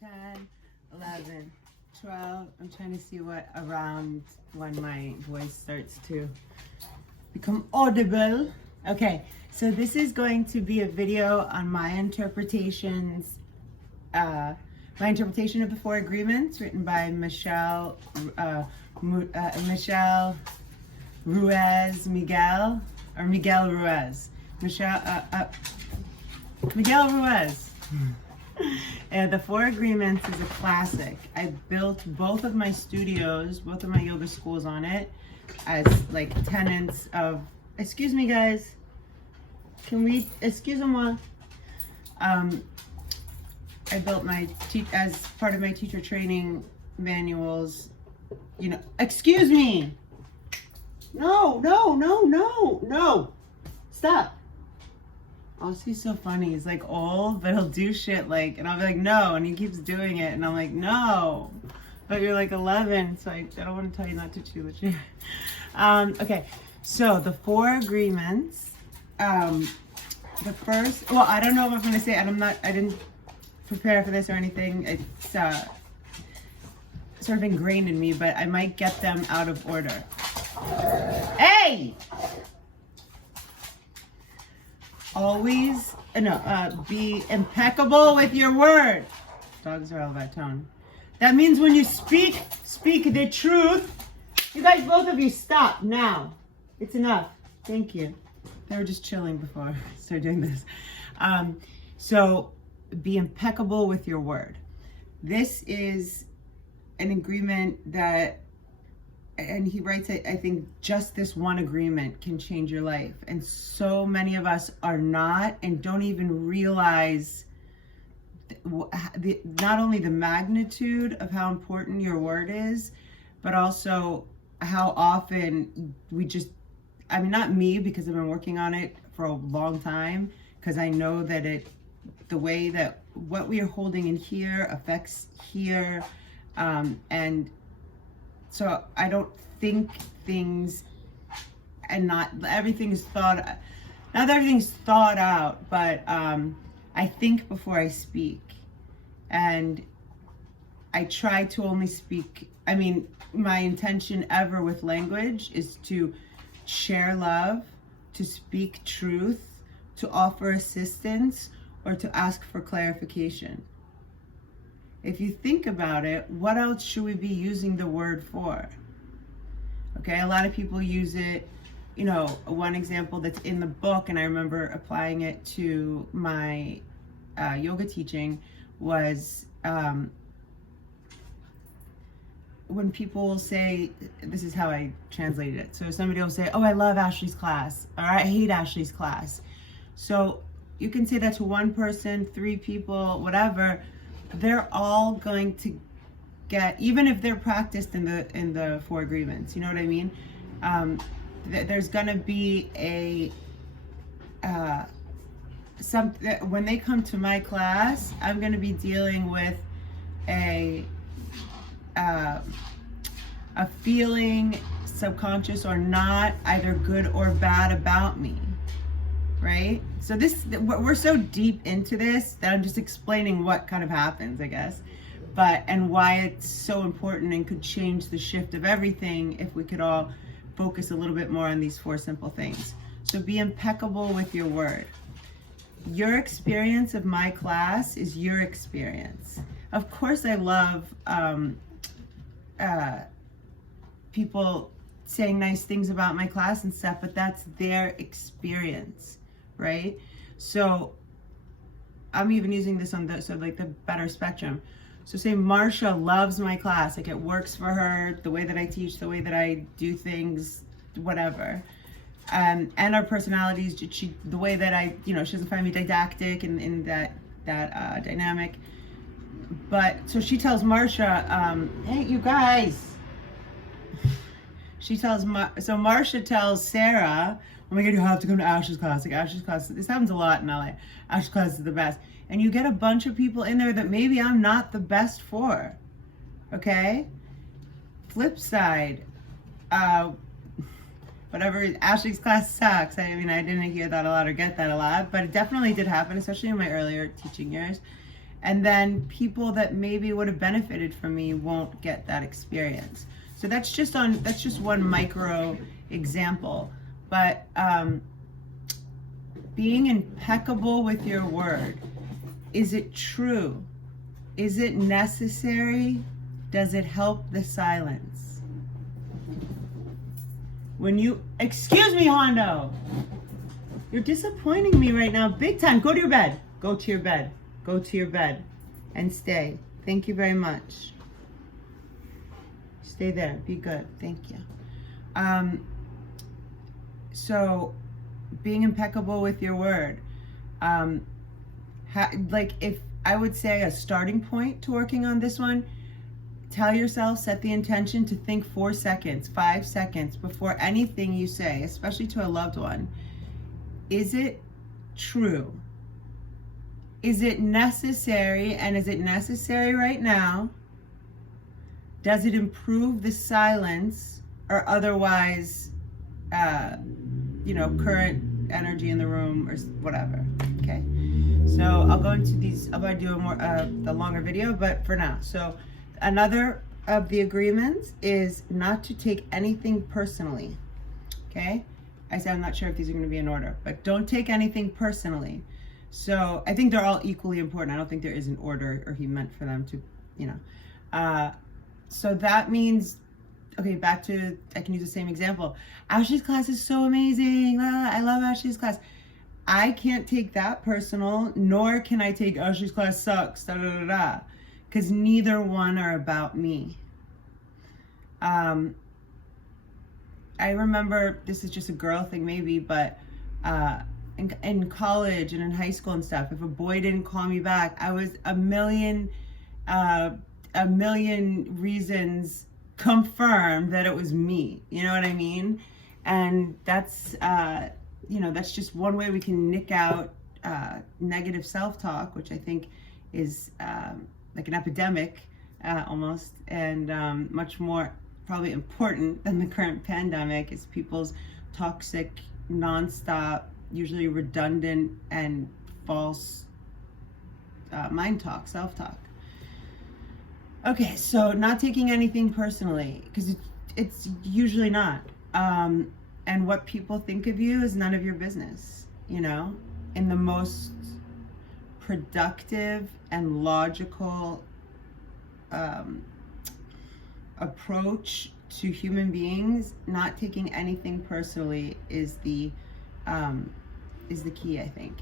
10, 11, 12. I'm trying to see what around when my voice starts to become audible. Okay, so this is going to be a video on my interpretations, my interpretation of the Four Agreements, written by Michelle Ruiz, Miguel Ruiz. Miguel Ruiz. And the Four Agreements is a classic. I built both of my studios, both of my yoga schools on it as like tenets of, excuse me guys, can we, excuse-moi. I built my, as part of my teacher training manuals, you know, excuse me. No, stop. Oh, he's so funny. He's like old, but he'll do shit like, and I'll be like, no, and he keeps doing it, and I'm like, no, but you're like 11, so I don't want to tell you not to chew the chair. Okay, so the Four Agreements. The first, well, I don't know if I'm gonna say it. I didn't prepare for this or anything. It's sort of ingrained in me, but I might get them out of order. Hey! Always, be impeccable with your word. Dogs are all about tone. That means when you speak the truth. You guys, both of you, stop now. It's enough. Thank you. They were just chilling before I started doing this. So be impeccable with your word. This is an agreement that, and he writes, I think just this one agreement can change your life. And so many of us are not, and don't even realize not only the magnitude of how important your word is, but also how often we just, I mean, not me, because I've been working on it for a long time, because I know that the way that what we are holding in here affects here. And so I don't think things, and not everything's thought out, but I think before I speak. And I try to only speak, I mean, my intention ever with language is to share love, to speak truth, to offer assistance, or to ask for clarification. If you think about it, what else should we be using the word for? Okay, a lot of people use it, you know, one example that's in the book, and I remember applying it to my yoga teaching, was when people will say, this is how I translated it. So somebody will say, oh, I love Ashley's class, or I hate Ashley's class. So you can say that to one person, 3 people, whatever. They're all going to get, even if they're practiced in the Four Agreements, you know what I mean? There's gonna be a, when they come to my class, I'm gonna be dealing with a feeling, subconscious or not, either good or bad about me, right? So we're so deep into this that I'm just explaining what kind of happens, I guess, and why it's so important and could change the shift of everything if we could all focus a little bit more on these 4 simple things. So be impeccable with your word. Your experience of my class is your experience. Of course, I love people saying nice things about my class and stuff, but that's their experience, right? So I'm even using this on the better spectrum. So say Marsha loves my class, like it works for her, the way that I teach, the way that I do things, whatever. And our personalities, the way that I, you know, she doesn't find me didactic in that dynamic. But so she tells Marsha, hey, you guys. So Marsha tells Sarah, oh my God, you have to come to Ashley's class. Like Ashley's class, this happens a lot in LA. Ashley's class is the best. And you get a bunch of people in there that maybe I'm not the best for, okay? Flip side, whatever, Ashley's class sucks. I mean, I didn't hear that a lot or get that a lot, but it definitely did happen, especially in my earlier teaching years. And then people that maybe would have benefited from me won't get that experience. So that's just one micro example. But being impeccable with your word. Is it true? Is it necessary? Does it help the silence? Excuse me, Hondo. You're disappointing me right now, big time. Go to your bed. Go to your bed. Go to your bed and stay. Thank you very much. Stay there. Be good. Thank you. So being impeccable with your word. If I would say a starting point to working on this one, tell yourself, set the intention to think 4 seconds, 5 seconds before anything you say, especially to a loved one. Is it true? Is it necessary? And is it necessary right now? Does it improve the silence or otherwise, current energy in the room or whatever? Okay. So I'll go into these. I'll probably do the longer video, but for now. So another of the agreements is not to take anything personally. Okay. I said I'm not sure if these are going to be in order, but don't take anything personally. So I think they're all equally important. I don't think there is an order or he meant for them to, so that means, okay, back to, I can use the same example. Ashley's class is so amazing. I love Ashley's class. I can't take that personal, nor can I take Ashley's class sucks, because neither one are about me. I remember, this is just a girl thing maybe, but in college and in high school and stuff, if a boy didn't call me back, I was a million reasons confirmed that it was me. You know what I mean? And that's that's just one way we can nick out negative self-talk, which I think is like an epidemic almost, and much more probably important than the current pandemic is people's toxic, nonstop, usually redundant and false mind talk, self-talk. Okay, so not taking anything personally, because it's usually not. And what people think of you is none of your business, in the most productive and logical approach to human beings. Not taking anything personally is the key, I think,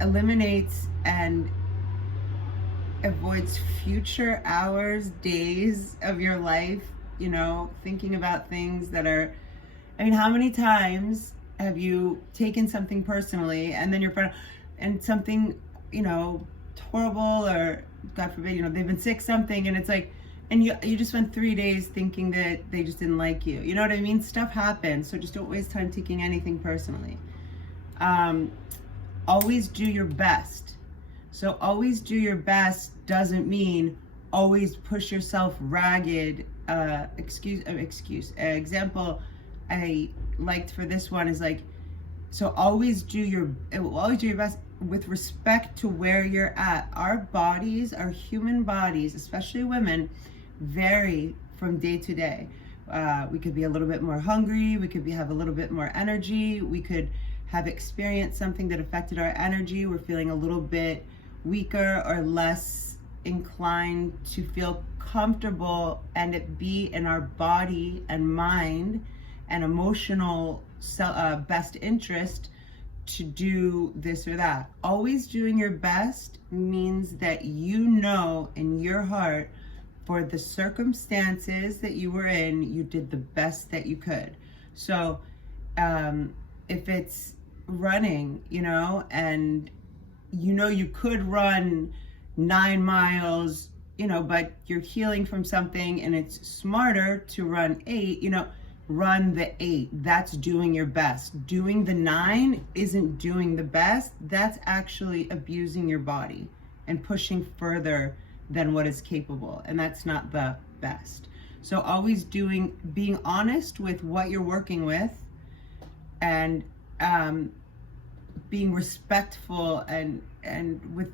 eliminates and avoids future hours, days of your life, thinking about things that are, how many times have you taken something personally and then your friend, and something, horrible, or God forbid, they've been sick, something, and it's like, and you just spent 3 days thinking that they just didn't like you. You know what I mean? Stuff happens, so just don't waste time taking anything personally. Always do your best. So always do your best doesn't mean always push yourself ragged. Example I liked for this one is like, so always do your best with respect to where you're at. Our bodies, our human bodies, especially women, vary from day to day. We could be a little bit more hungry. We could have a little bit more energy. We could have experienced something that affected our energy. We're feeling a little bit weaker or less inclined to feel comfortable, and it be in our body and mind and emotional best interest to do this or that. Always doing your best means that in your heart, for the circumstances that you were in, you did the best that you could. So if it's running, and you could run 9 miles, but you're healing from something and it's smarter to run 8, run the 8. That's doing your best. Doing the 9 isn't doing the best. That's actually abusing your body and pushing further than what is capable. And that's not the best. So always being honest with what you're working with, and being respectful and with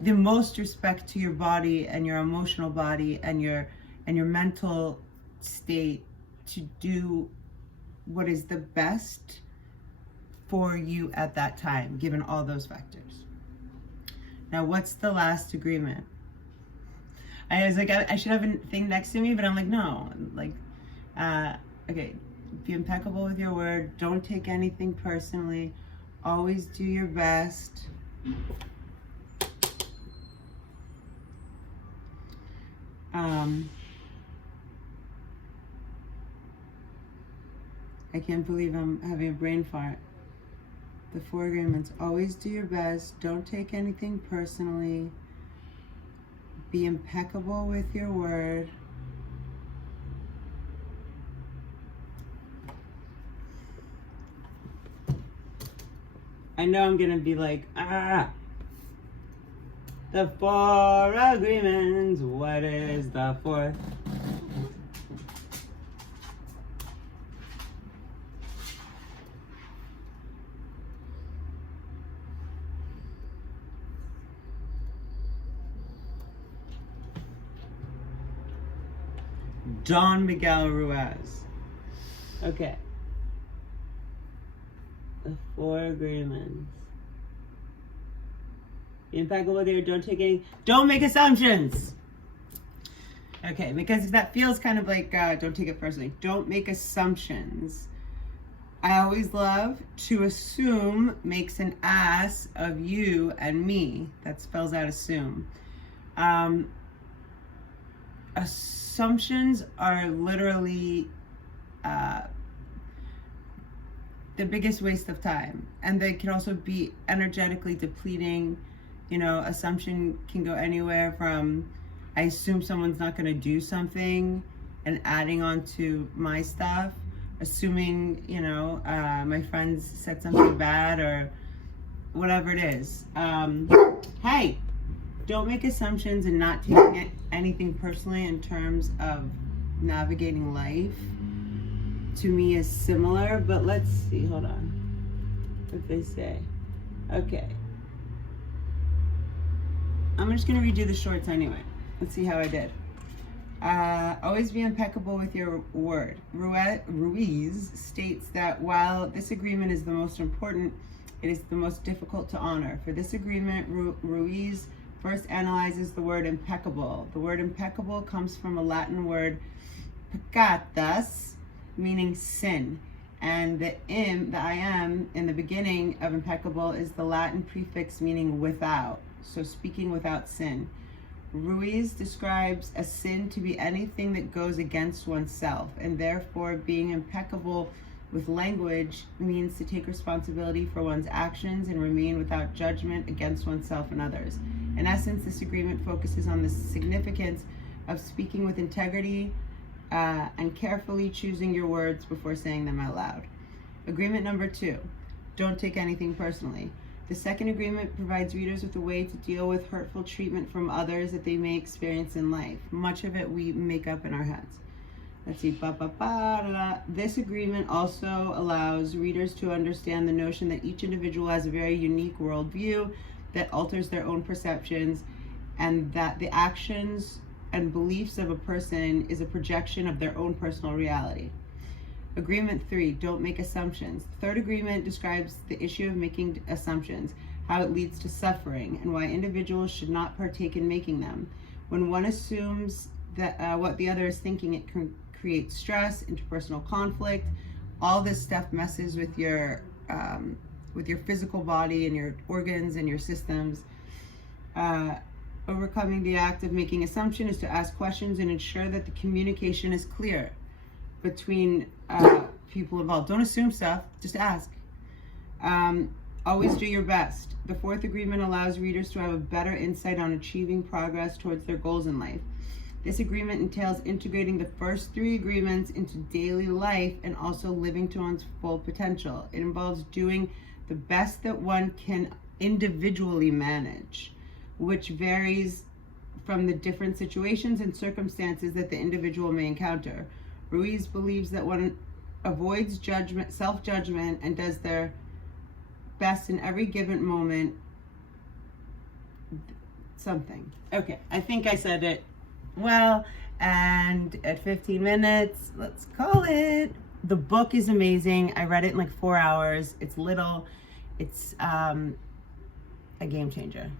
the most respect to your body and your emotional body and your mental state, to do what is the best for you at that time, given all those factors. Now, what's the last agreement? I was like, I should have a thing next to me, but I'm like, no. Like, okay, be impeccable with your word. Don't take anything personally. Always do your best. I can't believe I'm having a brain fart. The 4 agreements. Always do your best. Don't take anything personally. Be impeccable with your word. I know I'm gonna be like, the 4 agreements. What is the 4th? Don Miguel Ruiz. Okay. The 4 agreements. Be impeccable with your, don't make assumptions. Okay, because that feels kind of like, don't take it personally. Don't make assumptions. I always love to assume makes an ass of you and me. That spells out assume. Assumptions are literally the biggest waste of time, and they can also be energetically depleting. You know, assumption can go anywhere from I assume someone's not going to do something and adding on to my stuff, assuming, you know, my friends said something bad or whatever it is. Hey, don't make assumptions and not taking anything personally in terms of navigating life. To me is similar, but let's see, hold on, what they say. Okay. I'm just gonna redo the shorts anyway. Let's see how I did. Always be impeccable with your word. Ruiz states that while this agreement is the most important, it is the most difficult to honor. For this agreement, Ruiz first analyzes the word impeccable. The word impeccable comes from a Latin word peccatus, meaning sin. And the I am in the beginning of impeccable is the Latin prefix meaning without. So speaking without sin. Ruiz describes a sin to be anything that goes against oneself, and therefore being impeccable with language means to take responsibility for one's actions and remain without judgment against oneself and others. In essence, this agreement focuses on the significance of speaking with integrity and carefully choosing your words before saying them out loud. Agreement number 2, don't take anything personally. The second agreement provides readers with a way to deal with hurtful treatment from others that they may experience in life. Much of it we make up in our heads. Let's see. This agreement also allows readers to understand the notion that each individual has a very unique worldview that alters their own perceptions, and that the actions and beliefs of a person is a projection of their own personal reality. Agreement 3, don't make assumptions. The third agreement describes the issue of making assumptions, how it leads to suffering, and why individuals should not partake in making them. When one assumes that what the other is thinking, it can create stress, interpersonal conflict. All this stuff messes with your physical body and your organs and your systems. Overcoming the act of making assumption is to ask questions and ensure that the communication is clear between people involved. Don't assume stuff, just ask. Always do your best. The fourth agreement allows readers to have a better insight on achieving progress towards their goals in life. This agreement entails integrating the first 3 agreements into daily life and also living to one's full potential. It involves doing the best that one can individually manage, which varies from the different situations and circumstances that the individual may encounter. Ruiz believes that one avoids judgment, self-judgment, and does their best in every given moment something. Okay, I think I said it well. And at 15 minutes, let's call it. The book is amazing. I read it in like 4 hours. It's little. It's a game changer.